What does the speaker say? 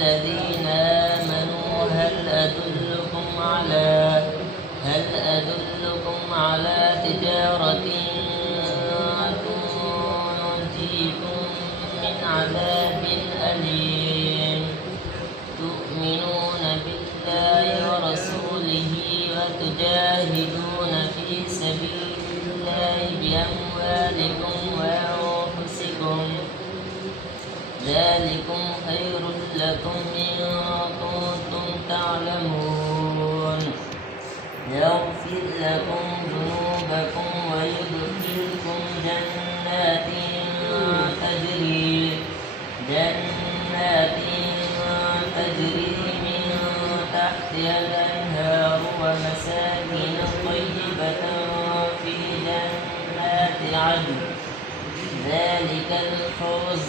الذين آمنوا هل أدلكم على تجارة تنجيكم من عذاب أليم تؤمنون بالله ورسوله وتجاهدون في سبيل الله بأموالكم وأنفسكم ذلكم خير لكم إن كنتم تعلمون يغفر لكم ذنوبكم ويدخلكم جنات تجري من تحتها الأنهار ومساكن طيبة في جنات عدن ذلك الفوز